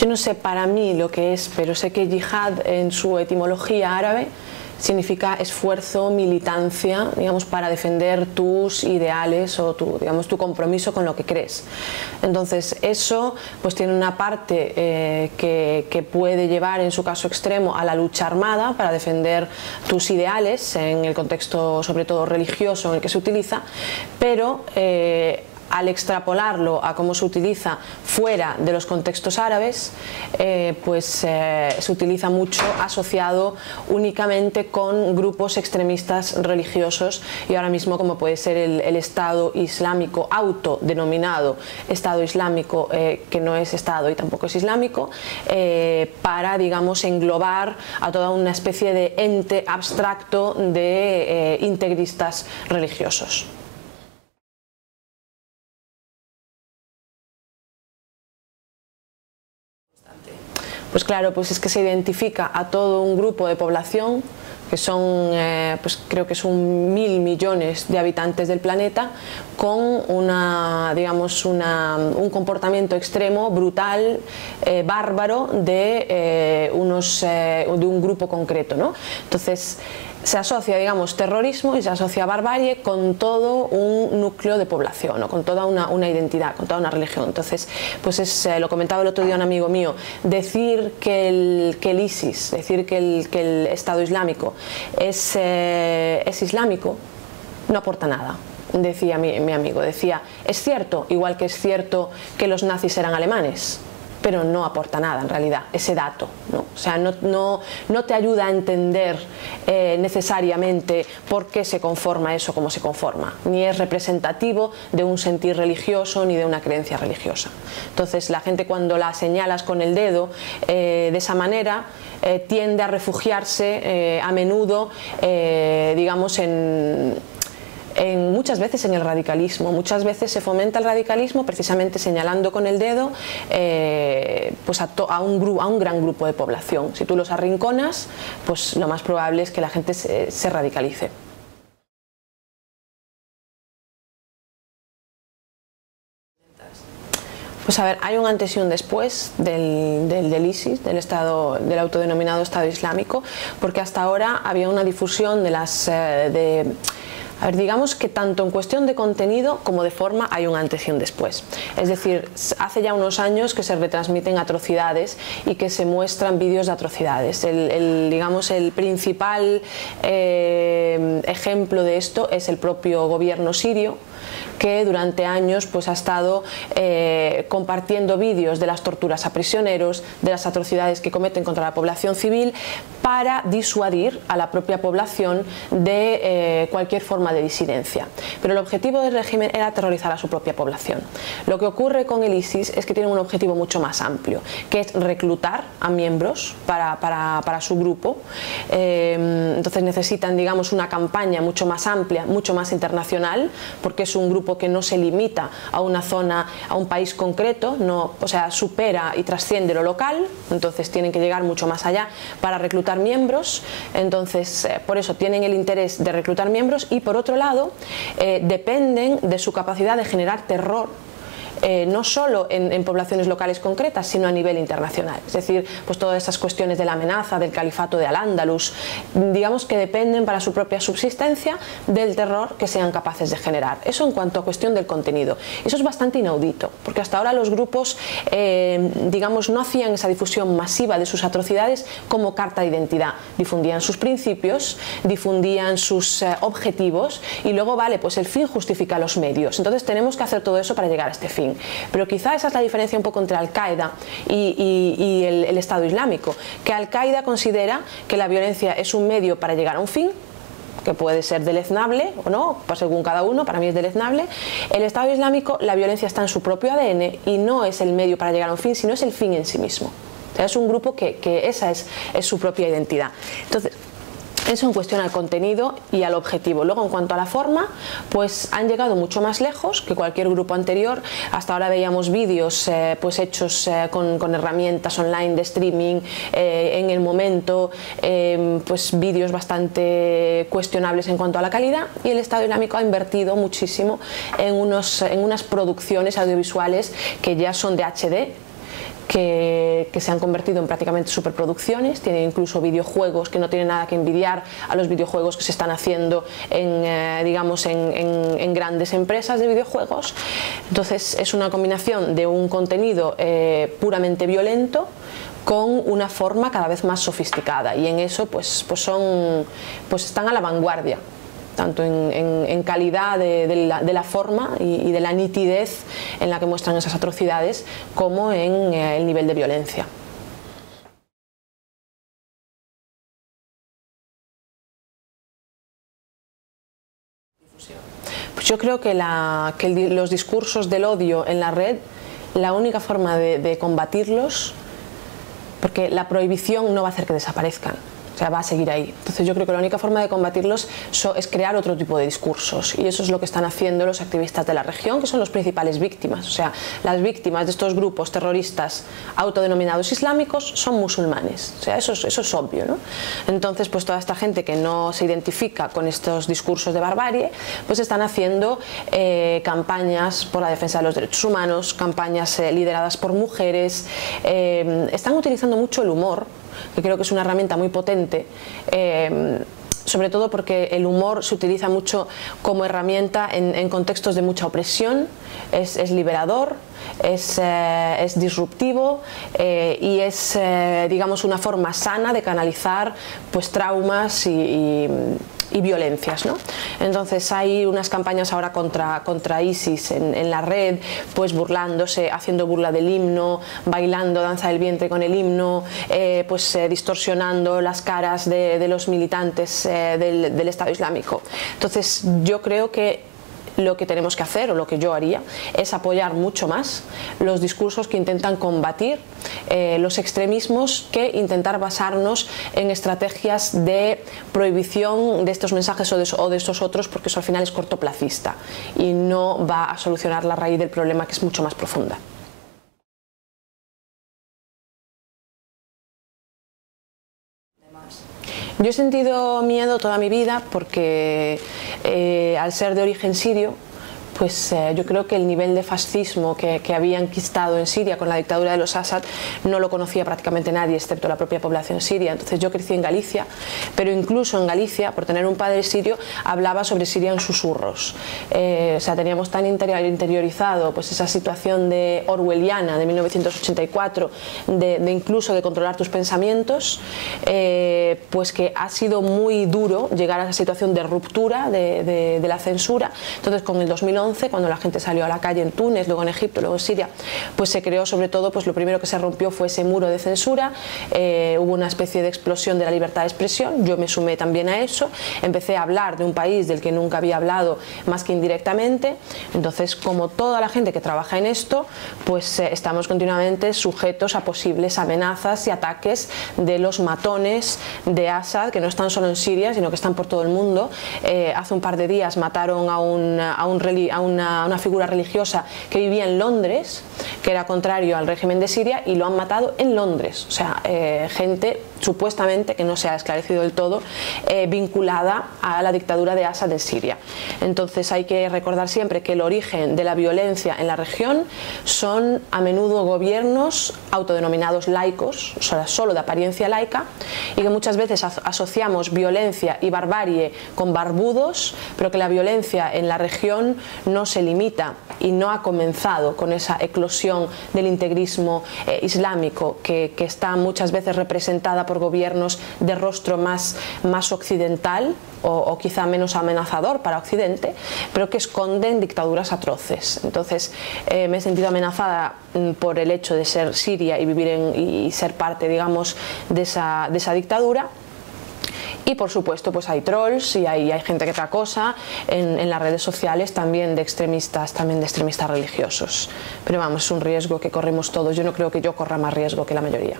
Yo no sé para mí lo que es, pero sé que yihad en su etimología árabe significa esfuerzo, militancia, digamos, para defender tus ideales o tu compromiso con lo que crees. Entonces eso pues tiene una parte que puede llevar en su caso extremo a la lucha armada para defender tus ideales en el contexto sobre todo religioso en el que se utiliza, pero al extrapolarlo a cómo se utiliza fuera de los contextos árabes, se utiliza mucho asociado únicamente con grupos extremistas religiosos, y ahora mismo como puede ser el Estado Islámico autodenominado Estado Islámico, que no es Estado y tampoco es islámico, para, digamos, englobar a toda una especie de ente abstracto de integristas religiosos. Pues claro, pues es que se identifica a todo un grupo de población que son, pues creo que son 1000 millones de habitantes del planeta, con digamos un comportamiento extremo, brutal, bárbaro de un grupo concreto, ¿no? Entonces se asocia, digamos, terrorismo y se asocia barbarie con todo un núcleo de población, ¿no? Con toda una identidad, con toda una religión. Entonces, pues lo comentaba el otro día un amigo mío, decir que el ISIS, decir que el Estado Islámico es islámico, no aporta nada. Decía mi amigo, decía, es cierto, igual que es cierto que los nazis eran alemanes, pero no aporta nada en realidad, ese dato, ¿no? O sea, no te ayuda a entender necesariamente por qué se conforma eso como se conforma, ni es representativo de un sentir religioso ni de una creencia religiosa. Entonces la gente, cuando la señalas con el dedo de esa manera, tiende a refugiarse a menudo, digamos, muchas veces en el radicalismo. Muchas veces se fomenta el radicalismo precisamente señalando con el dedo pues a un gran grupo de población. Si tú los arrinconas, pues lo más probable es que la gente se radicalice. Pues a ver, hay un antes y un después del ISIS, del autodenominado Estado Islámico, porque hasta ahora había una difusión a ver, digamos que tanto en cuestión de contenido como de forma hay un antes y un después. Es decir, hace ya unos años que se retransmiten atrocidades y que se muestran vídeos de atrocidades. Digamos, el principal ejemplo de esto es el propio gobierno sirio, que durante años pues ha estado compartiendo vídeos de las torturas a prisioneros, de las atrocidades que cometen contra la población civil, para disuadir a la propia población de cualquier forma de disidencia. Pero el objetivo del régimen era aterrorizar a su propia población. Lo que ocurre con el ISIS es que tiene un objetivo mucho más amplio, que es reclutar a miembros para su grupo. Entonces necesitan, digamos, una campaña mucho más amplia, mucho más internacional, porque es un grupo que no se limita a una zona, a un país concreto, o sea, supera y trasciende lo local. Entonces tienen que llegar mucho más allá para reclutar miembros. Entonces por eso tienen el interés de reclutar miembros, y por otro lado dependen de su capacidad de generar terror, no solo en poblaciones locales concretas, sino a nivel internacional. Es decir, pues todas esas cuestiones de la amenaza del califato de Al-Ándalus, digamos que dependen para su propia subsistencia del terror que sean capaces de generar. Eso en cuanto a cuestión del contenido. Eso es bastante inaudito, porque hasta ahora los grupos, digamos, no hacían esa difusión masiva de sus atrocidades como carta de identidad. Difundían sus principios, difundían sus objetivos, y luego, vale, pues el fin justifica los medios. Entonces tenemos que hacer todo eso para llegar a este fin. Pero quizá esa es la diferencia un poco entre Al-Qaeda y el Estado Islámico, que Al-Qaeda considera que la violencia es un medio para llegar a un fin, que puede ser deleznable o no, pues según cada uno. Para mí es deleznable. El Estado Islámico, la violencia está en su propio ADN y no es el medio para llegar a un fin, sino es el fin en sí mismo. O sea, es un grupo que esa es su propia identidad. Entonces, eso en cuestión al contenido y al objetivo. Luego, en cuanto a la forma, pues han llegado mucho más lejos que cualquier grupo anterior. Hasta ahora veíamos vídeos pues hechos con herramientas online de streaming, en el momento, pues vídeos bastante cuestionables en cuanto a la calidad, y el Estado Islámico ha invertido muchísimo en unas producciones audiovisuales que ya son de HD, que se han convertido en prácticamente superproducciones, tienen incluso videojuegos que no tienen nada que envidiar a los videojuegos que se están haciendo digamos en grandes empresas de videojuegos. Entonces es una combinación de un contenido puramente violento con una forma cada vez más sofisticada, y en eso pues están a la vanguardia, tanto en calidad de la forma y de la nitidez en la que muestran esas atrocidades, como en el nivel de violencia. Pues yo creo que los discursos del odio en la red, la única forma de combatirlos, porque la prohibición no va a hacer que desaparezcan, o sea, va a seguir ahí. Entonces yo creo que la única forma de combatirlos es crear otro tipo de discursos, y eso es lo que están haciendo los activistas de la región, que son los principales víctimas. O sea, las víctimas de estos grupos terroristas autodenominados islámicos son musulmanes, o sea, eso es obvio, ¿no? Entonces, pues toda esta gente que no se identifica con estos discursos de barbarie, pues están haciendo campañas por la defensa de los derechos humanos, campañas lideradas por mujeres, están utilizando mucho el humor, que creo que es una herramienta muy potente, sobre todo porque el humor se utiliza mucho como herramienta en contextos de mucha opresión, es liberador, es disruptivo, y es digamos una forma sana de canalizar pues traumas y violencias, ¿no? Entonces hay unas campañas ahora contra ISIS en la red, pues burlándose, haciendo burla del himno, bailando danza del vientre con el himno, distorsionando las caras de los militantes del Estado Islámico. Entonces yo creo que lo que tenemos que hacer, o lo que yo haría, es apoyar mucho más los discursos que intentan combatir los extremismos, que intentar basarnos en estrategias de prohibición de estos mensajes o de estos otros, porque eso al final es cortoplacista y no va a solucionar la raíz del problema, que es mucho más profunda. Yo he sentido miedo toda mi vida porque al ser de origen sirio, pues yo creo que el nivel de fascismo que había enquistado en Siria con la dictadura de los Assad no lo conocía prácticamente nadie, excepto la propia población siria. Entonces yo crecí en Galicia, pero incluso en Galicia, por tener un padre sirio, hablaba sobre Siria en susurros. O sea, teníamos tan interiorizado pues esa situación de orwelliana de 1984, de incluso de controlar tus pensamientos, pues que ha sido muy duro llegar a esa situación de ruptura de la censura. Entonces con el 2011, cuando la gente salió a la calle en Túnez, luego en Egipto, luego en Siria, pues se creó sobre todo, pues lo primero que se rompió fue ese muro de censura, hubo una especie de explosión de la libertad de expresión, yo me sumé también a eso, empecé a hablar de un país del que nunca había hablado más que indirectamente. Entonces, como toda la gente que trabaja en esto, pues estamos continuamente sujetos a posibles amenazas y ataques de los matones de Assad, que no están solo en Siria, sino que están por todo el mundo. Hace un par de días mataron a una figura religiosa que vivía en Londres, que era contrario al régimen de Siria, y lo han matado en Londres. O sea, gente supuestamente, que no se ha esclarecido del todo, vinculada a la dictadura de Assad en Siria. Entonces hay que recordar siempre que el origen de la violencia en la región son a menudo gobiernos autodenominados laicos, o sea, solo de apariencia laica, y que muchas veces asociamos violencia y barbarie con barbudos, pero que la violencia en la región no se limita y no ha comenzado con esa eclosión del integrismo islámico que está muchas veces representada por gobiernos de rostro más occidental o quizá menos amenazador para Occidente, pero que esconden dictaduras atroces. Entonces me he sentido amenazada por el hecho de ser siria y vivir y ser parte, digamos, de esa dictadura. Y por supuesto pues hay trolls y hay gente que te acosa en las redes sociales, también de extremistas religiosos. Pero vamos, es un riesgo que corremos todos. Yo no creo que yo corra más riesgo que la mayoría.